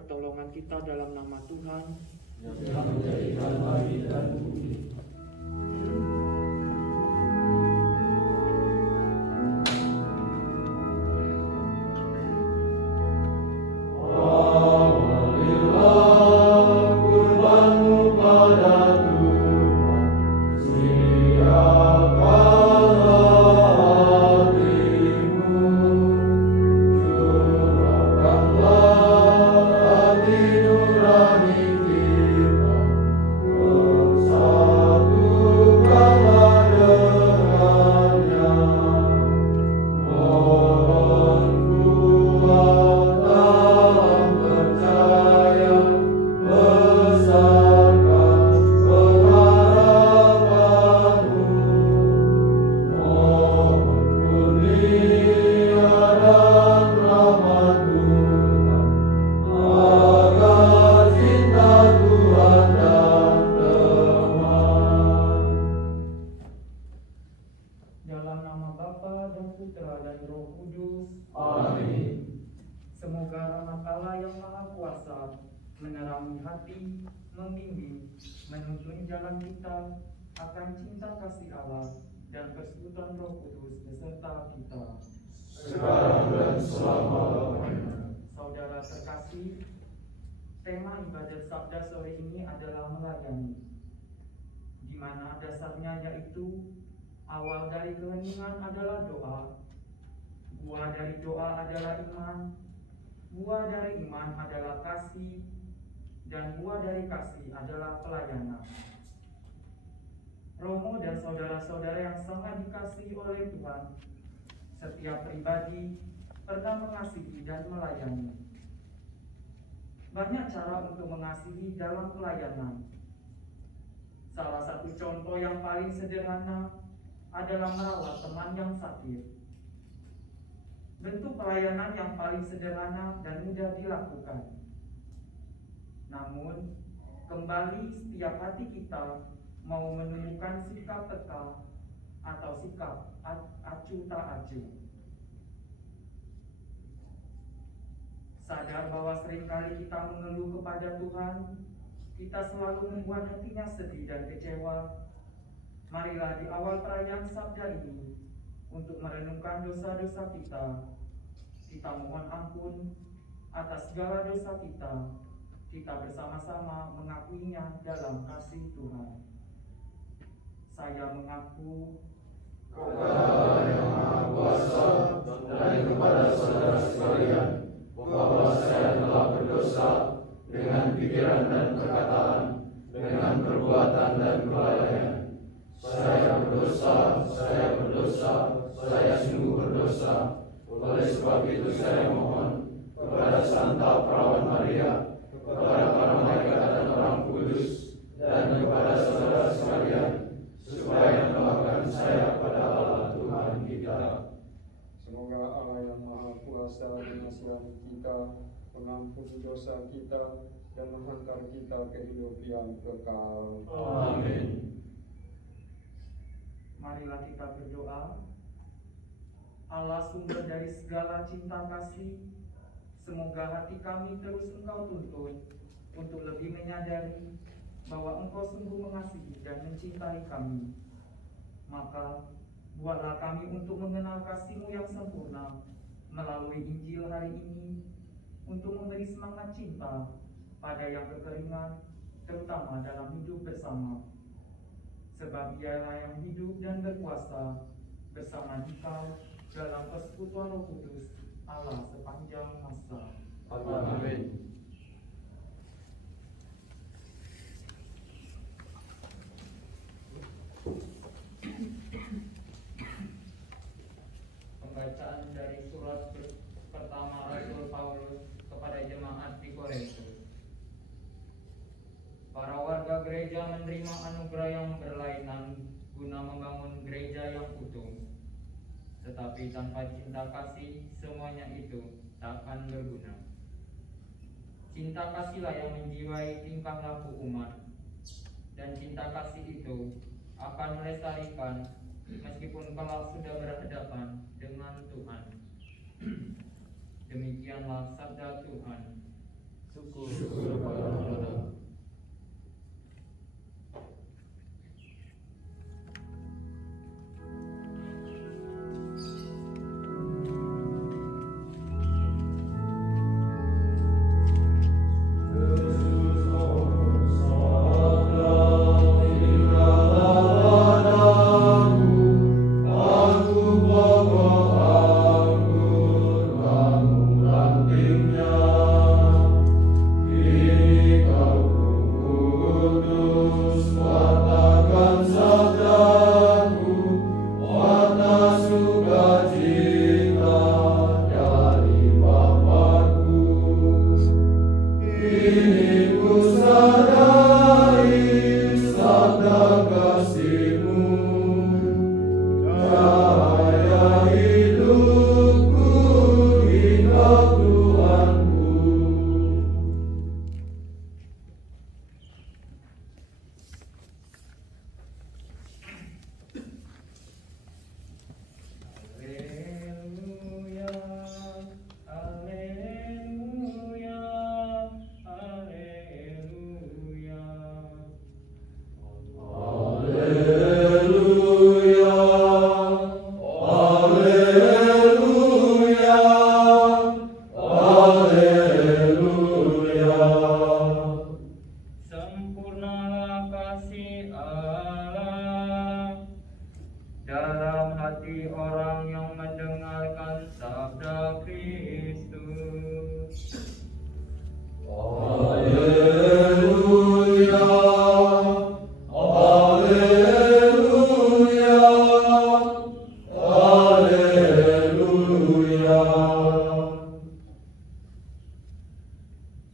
pertolongan kita dalam nama Tuhan yang menjadikan langit dan bumi. menerangi hati, membimbing, menuntun jalan kita akan cinta kasih Allah dan persekutuan Roh Kudus beserta kita sekarang dan selama-lamanya. Saudara terkasih, tema ibadat Sabda sore ini adalah melayani, di mana dasarnya yaitu awal dari keheningan adalah doa, buah dari doa adalah iman, buah dari iman adalah kasih, dan buah dari kasih adalah pelayanan. Romo dan saudara-saudara yang sangat dikasihi oleh Tuhan, setiap pribadi pernah mengasihi dan melayani. Banyak cara untuk mengasihi dalam pelayanan. Salah satu contoh yang paling sederhana adalah merawat teman yang sakit. Bentuk pelayanan yang paling sederhana dan mudah dilakukan. Namun, kembali setiap hati kita mau menunjukkan sikap peka atau sikap acuh tak acuh. Sadar bahwa seringkali kita mengeluh kepada Tuhan, kita selalu membuat hatinya sedih dan kecewa. Marilah di awal perayaan Sabda ini, untuk merenungkan dosa-dosa kita, kita mohon ampun atas segala dosa kita bersama-sama mengakuinya dalam kasih Tuhan. Saya mengaku kepada Allah yang Maha Kuasa dan kepada saudara sekalian bahwa saya telah berdosa dengan pikiran dan perkataan, dengan perbuatan dan kelalaian. Saya berdosa, saya sungguh berdosa. Oleh sebab itu saya mohon kepada Santa Perawan Maria, kepada para malaikat dan orang kudus, dan kepada saudara sekalian, supaya mendoakan saya pada Allah Tuhan kita. Semoga Allah yang Maha Kuasa mengasihani kita, mengampuni dosa kita, dan menghantar kita ke hidup yang kekal. Amin. Marilah kita berdoa. Allah, sumber dari segala cinta kasih, semoga hati kami terus Engkau tuntun untuk lebih menyadari bahwa Engkau sungguh mengasihi dan mencintai kami. Maka buatlah kami untuk mengenal kasih-Mu yang sempurna melalui Injil hari ini, untuk memberi semangat cinta pada yang kekeringan, terutama dalam hidup bersama. Sebab Dialah yang hidup dan berkuasa bersama Dikau dalam persekutuan Roh Kudus Allah sepanjang masa. Amin. Pembacaan dari surat pertama Rasul Paulus kepada jemaat di Korintus. Para warga gereja menerima anugerah yang berlainan guna membangun gereja yang utuh. Tetapi tanpa cinta kasih, semuanya itu tak akan berguna. Cinta kasihlah yang menjiwai tingkah laku umat, dan cinta kasih itu akan melestarikan meskipun kelak sudah berhadapan dengan Tuhan. Demikianlah sabda Tuhan. Syukur kepada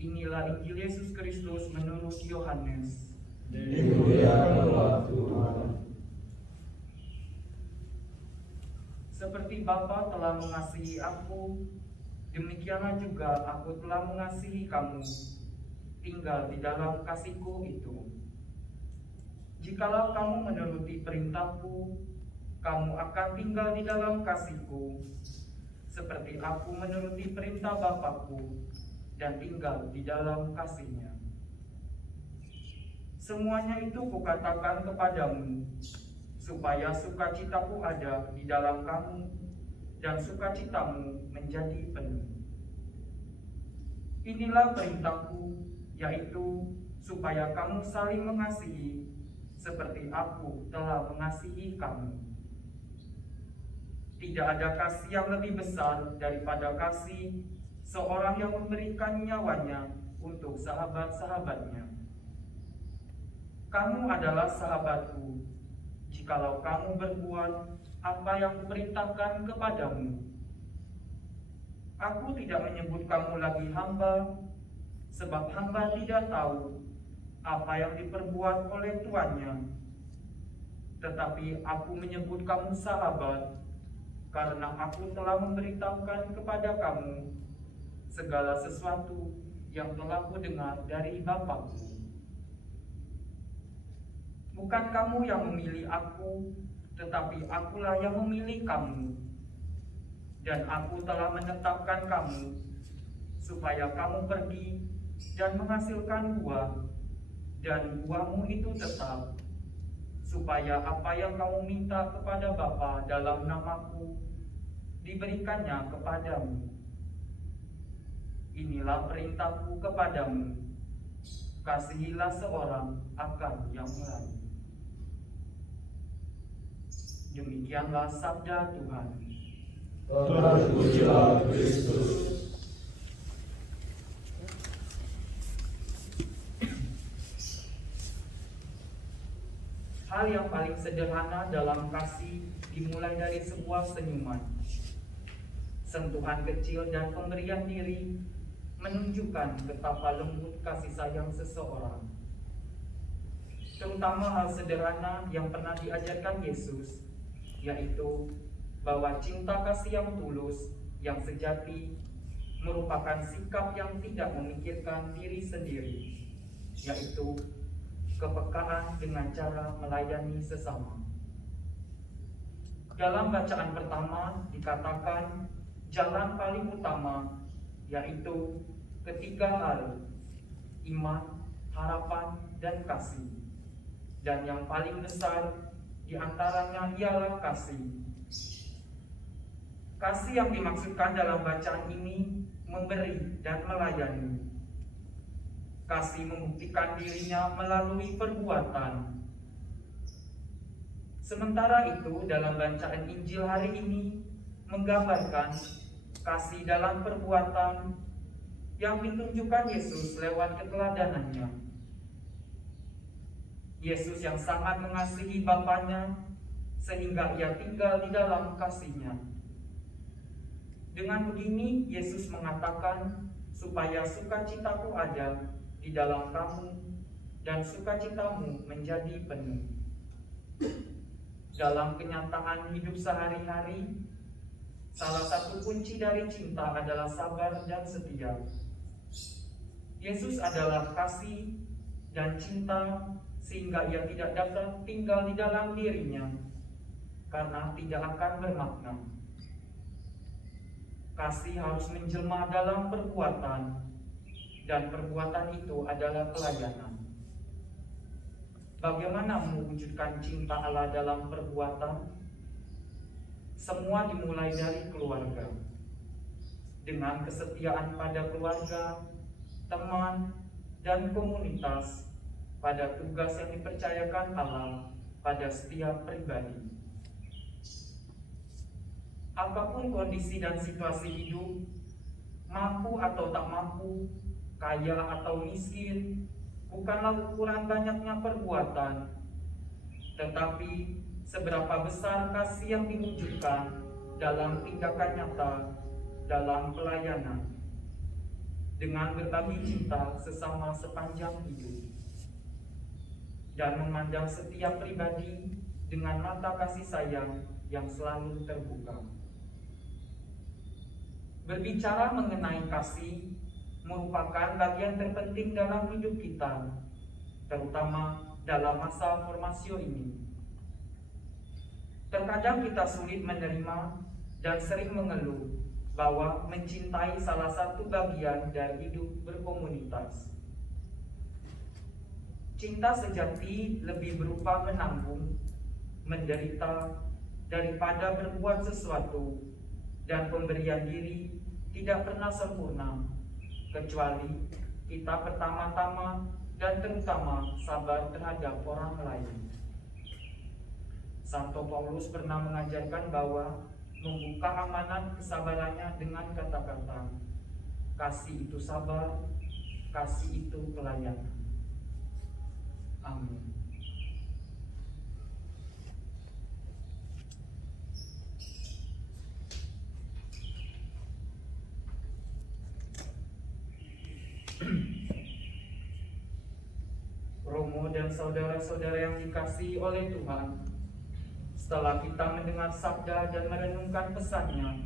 Inilah Injil Yesus Kristus menurut Yohanes. Dimuliakanlah Tuhan. Seperti Bapa telah mengasihi aku, demikianlah juga aku telah mengasihi kamu. Tinggal di dalam kasihku itu. Jikalau kamu menuruti perintahku, kamu akan tinggal di dalam kasihku, seperti aku menuruti perintah Bapakku dan tinggal di dalam kasihnya. Semuanya itu kukatakan kepadamu, supaya sukacitaku ada di dalam kamu, dan sukacitamu menjadi penuh. Inilah perintahku, yaitu supaya kamu saling mengasihi, seperti aku telah mengasihi kamu. Tidak ada kasih yang lebih besar daripada kasih seorang yang memberikan nyawanya untuk sahabat-sahabatnya. Kamu adalah sahabatku, jikalau kamu berbuat apa yang kuperintahkan kepadamu. Aku tidak menyebut kamu lagi hamba, sebab hamba tidak tahu apa yang diperbuat oleh tuannya. Tetapi aku menyebut kamu sahabat, karena aku telah memberitahukan kepada kamu segala sesuatu yang telah kudengar dari Bapakku. Bukan kamu yang memilih aku, tetapi akulah yang memilih kamu. Dan aku telah menetapkan kamu, supaya kamu pergi dan menghasilkan buah, dan buahmu itu tetap, supaya apa yang kamu minta kepada Bapa dalam namaku, diberikannya kepadamu. Inilah perintahku kepadamu, kasihilah seorang akan yang lain. Demikianlah sabda Tuhan. Terpujilah Kristus. Hal yang paling sederhana dalam kasih dimulai dari sebuah senyuman. Sentuhan kecil dan pemberian diri menunjukkan betapa lembut kasih sayang seseorang. Terutama hal sederhana yang pernah diajarkan Yesus, yaitu bahwa cinta kasih yang tulus, yang sejati, merupakan sikap yang tidak memikirkan diri sendiri, yaitu kepekaan dengan cara melayani sesama. Dalam bacaan pertama dikatakan jalan paling utama, yaitu ketiga hal iman, harapan, dan kasih. Dan yang paling besar di antaranya ialah kasih. Kasih yang dimaksudkan dalam bacaan ini memberi dan melayani. Kasih membuktikan dirinya melalui perbuatan. Sementara itu, dalam bacaan Injil hari ini menggambarkan kasih dalam perbuatan yang ditunjukkan Yesus lewat keteladanannya. Yesus yang sangat mengasihi Bapanya sehingga ia tinggal di dalam kasih-Nya. Dengan begini, Yesus mengatakan supaya sukacitaku ada di dalam kamu dan sukacitamu menjadi penuh. Dalam kenyataan hidup sehari-hari, salah satu kunci dari cinta adalah sabar dan setia. Yesus adalah kasih dan cinta sehingga ia tidak dapat tinggal di dalam dirinya karena tidak akan bermakna. Kasih harus menjelma dalam perbuatan, dan perbuatan itu adalah pelayanan. Bagaimana mewujudkan cinta Allah dalam perbuatan? Semua dimulai dari keluarga. Dengan kesetiaan pada keluarga, teman, dan komunitas pada tugas yang dipercayakan Allah pada setiap pribadi. Apapun kondisi dan situasi hidup, mampu atau tak mampu, kaya atau miskin, bukanlah ukuran banyaknya perbuatan, tetapi seberapa besar kasih yang diwujudkan dalam tindakan nyata, dalam pelayanan, dengan berbagi cinta sesama sepanjang hidup, dan memandang setiap pribadi dengan mata kasih sayang yang selalu terbuka. Berbicara mengenai kasih merupakan bagian terpenting dalam hidup kita, terutama dalam masa formasio ini. Terkadang kita sulit menerima dan sering mengeluh bahwa mencintai salah satu bagian dari hidup berkomunitas. Cinta sejati lebih berupa menanggung, menderita, daripada berbuat sesuatu, dan pemberian diri tidak pernah sempurna, kecuali kita pertama-tama dan terutama sabar terhadap orang lain. Santo Paulus pernah mengajarkan bahwa membuka amanat kesabarannya dengan kata-kata, kasih itu sabar, kasih itu pelayanan. Amin. Romo dan saudara-saudara yang dikasihi oleh Tuhan, setelah kita mendengar sabda dan merenungkan pesannya,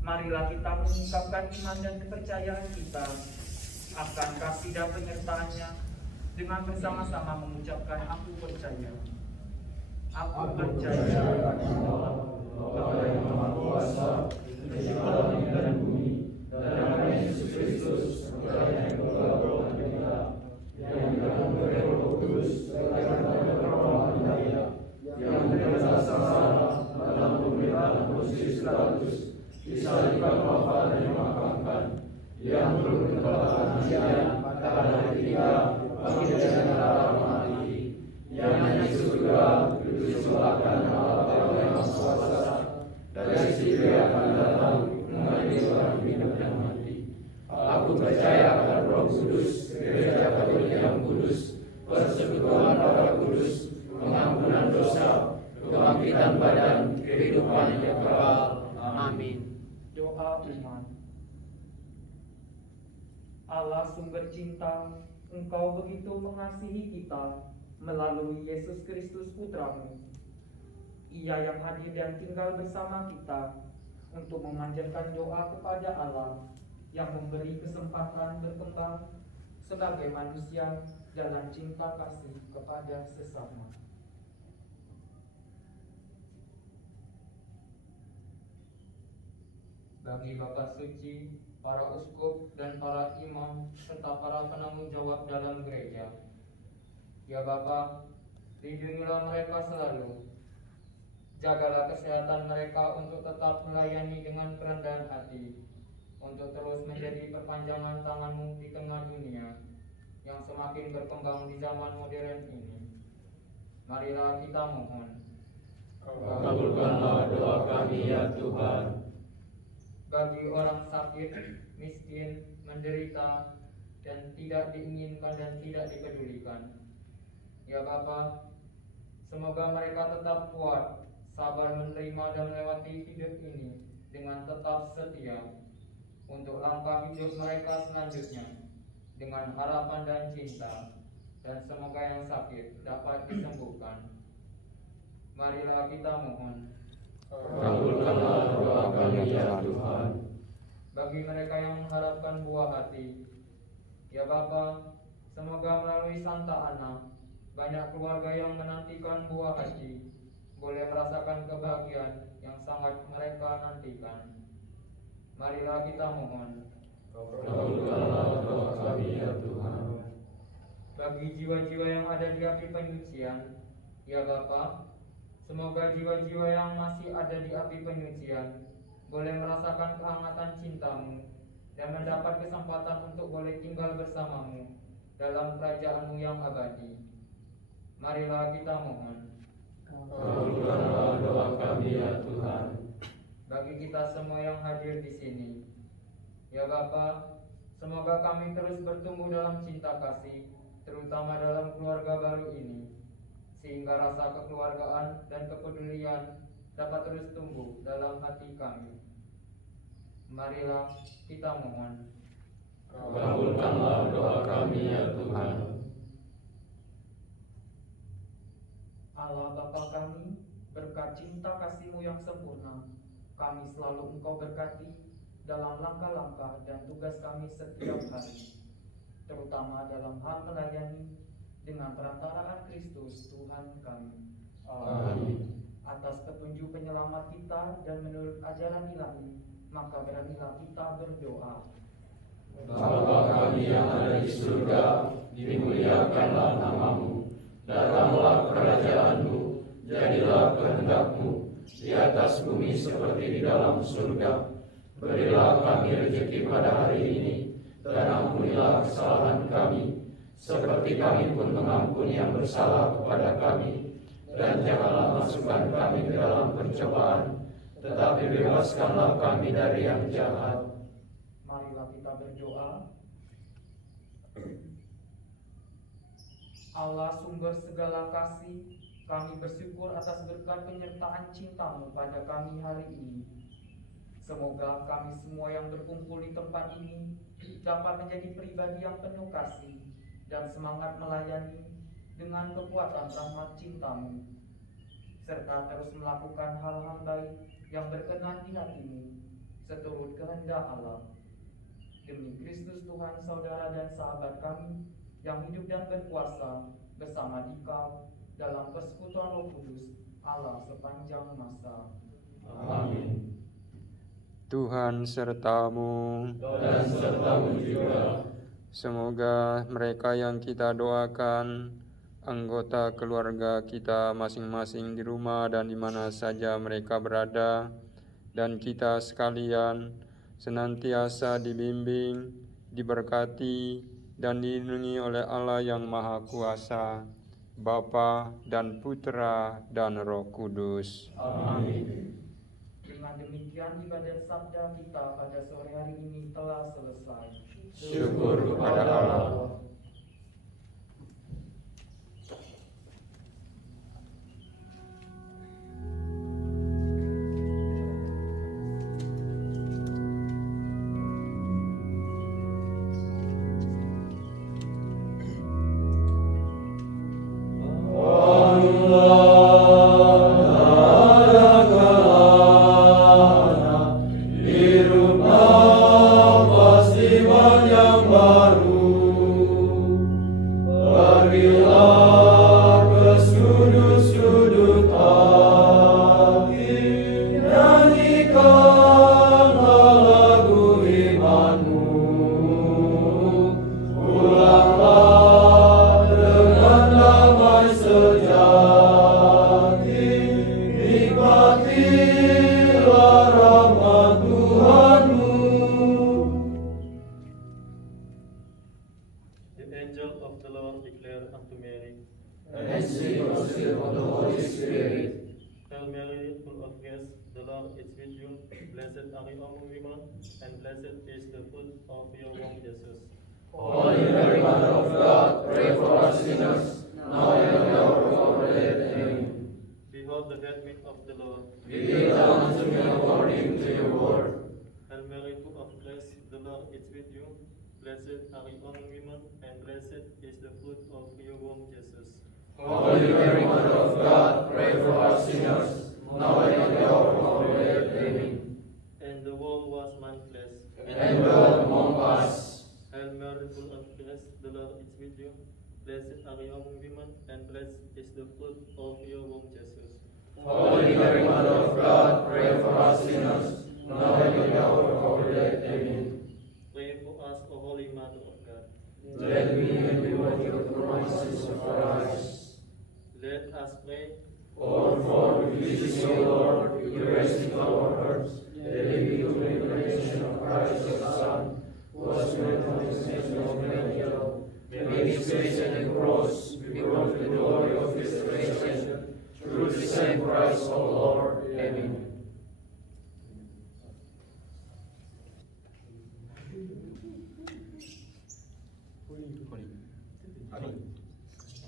marilah kita mengungkapkan iman dan kepercayaan kita akan kasih dan penyertaannya dengan bersama-sama mengucapkan aku percaya. Aku percaya Bapa yang Maha Kuasa, Pencipta langit dan bumi, dan akan Yesus Kristus, Putra-Nya yang berdoa kita, yang dikandung oleh Roh Kudus, berkaitan dengan Roh Maria, yang menderita sengsara dalam pemerintahan Pontius Pilatus, disalibkan, wafat dan dimakamkan, yang turun ke tempat kematian pada hari ketiga, bangkit dari antara orang mati, yang naik ke surga, duduk di sebelah kanan Allah Bapa yang Maha Kuasa, dari situ akan datang mengadili orang hidup dan mati. Aku percaya pada Roh Kudus, Gereja Katolik yang kudus, persekutuan para kudus, pengampunan dosa, kebangkitan badan, kehidupan yang kekal. Amin. Doa iman. Allah sumber cinta, Engkau begitu mengasihi kita melalui Yesus Kristus Putra-Mu. Ia yang hadir dan tinggal bersama kita untuk memanjatkan doa kepada Allah yang memberi kesempatan berkembang sebagai manusia dalam cinta kasih kepada sesama. Bagi Bapa Suci, para uskup dan para imam, serta para penanggung jawab dalam gereja. Ya Bapa, lindungilah mereka selalu. Jagalah kesehatan mereka untuk tetap melayani dengan kerendahan hati, untuk terus menjadi perpanjangan tangan-Mu di tengah dunia yang semakin berkembang di zaman modern ini. Marilah kita mohon. Kabulkanlah doa kami ya Tuhan. Bagi orang sakit, miskin, menderita, dan tidak diinginkan dan tidak dipedulikan, ya Bapa, semoga mereka tetap kuat, sabar menerima dan melewati hidup ini dengan tetap setia untuk langkah hidup mereka selanjutnya dengan harapan dan cinta, dan semoga yang sakit dapat disembuhkan. Marilah kita mohon. Kabulkanlah doa kami ya Tuhan. Bagi mereka yang mengharapkan buah hati, ya Bapa, semoga melalui Santa Ana banyak keluarga yang menantikan buah hati boleh merasakan kebahagiaan yang sangat mereka nantikan. Marilah kita mohon. Kabulkanlah doa kami ya Tuhan. Bagi jiwa-jiwa yang ada di api penyucian, ya Bapa, semoga jiwa-jiwa yang masih ada di api penyucian boleh merasakan kehangatan cinta-Mu dan mendapat kesempatan untuk boleh tinggal bersama-Mu dalam kerajaan-Mu yang abadi. Marilah kita mohon. Kabulkanlah doa kami ya Tuhan. Bagi kita semua yang hadir di sini, ya Bapa, semoga kami terus bertumbuh dalam cinta kasih, terutama dalam keluarga baru ini, sehingga rasa kekeluargaan dan kepedulian dapat terus tumbuh dalam hati kami. Marilah kita mohon. Kabulkanlah doa kami ya Tuhan. Allah Bapa kami, berkat cinta kasih-Mu yang sempurna, kami selalu Engkau berkati dalam langkah-langkah dan tugas kami setiap hari, terutama dalam hal melayani dengan perantaraan Kristus Tuhan kami. Amin. Atas petunjuk penyelamat kita dan menurut ajaran ilahi, maka beranilah kita berdoa. Bapa kami yang ada di surga, dimuliakanlah nama-Mu. Datanglah kerajaan-Mu, jadilah kehendak-Mu di atas bumi seperti di dalam surga. Berilah kami rezeki pada hari ini, dan ampunilah kesalahan kami, seperti kami pun mengampuni yang bersalah kepada kami. Dan janganlah masukkan kami ke dalam pencobaan, tetapi bebaskanlah kami dari yang jahat. Marilah kita berdoa. Allah sumber segala kasih, kami bersyukur atas berkat penyertaan cinta-Mu pada kami hari ini. Semoga kami semua yang berkumpul di tempat ini dapat menjadi pribadi yang penuh kasih dan semangat melayani dengan kekuatan rahmat cinta-Mu, serta terus melakukan hal-hal baik yang berkenan di hati-Mu seturut kehendak Allah. Demi Kristus Tuhan, saudara dan sahabat kami yang hidup dan berkuasa bersama Dikau dalam persekutuan Roh Kudus Allah sepanjang masa. Amin. Tuhan sertamu, Dan serta-Mu juga. semoga mereka yang kita doakan, anggota keluarga kita masing-masing di rumah dan di mana saja mereka berada, dan kita sekalian senantiasa dibimbing, diberkati, dan dilindungi oleh Allah yang Maha Kuasa, Bapa dan Putra dan Roh Kudus. Amin. Dengan demikian ibadat sabda kita pada sore hari ini telah selesai. Syukur kepada Allah. Di rumah festival yang baru. Lord is with you. Blessed are you among women, and blessed is the fruit of your womb, Jesus. Holy Mary, Mother of God, pray for us sinners, now and at the hour of our death. Amen. Behold the handmaid of the Lord. Be it done unto me according to your word. Hail Mary, full of grace, the Lord is with you. Blessed are you among women, and blessed is the fruit of your womb, Jesus. Holy Mary, Mother of God, pray for us sinners, now and at the hour of our death. Amen. And the Word was man flesh. And dwelt among us. Hail Mary, full of grace, the Lord is with you. Blessed are you among women, and blessed is the fruit of your womb, Jesus. Holy Mary, Mother of God, pray for us sinners, now and at the hour of our death. Amen. Pray for us, O Holy Mother of God. That we may be worthy of the promises of Christ. Let us pray. All for we beseech you, Lord, you rest in our hearts, that they be to the revelation of Christ your Son, who was made from the conception of an angel, may his face and cross be brought to the glory of his resurrection, through the same Christ our Lord. Amen.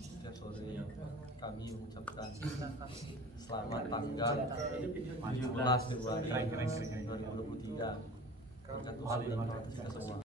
Setiap sore kami mengucapkan selamat tanggal 17 Februari 2023. Mencakup kita semua.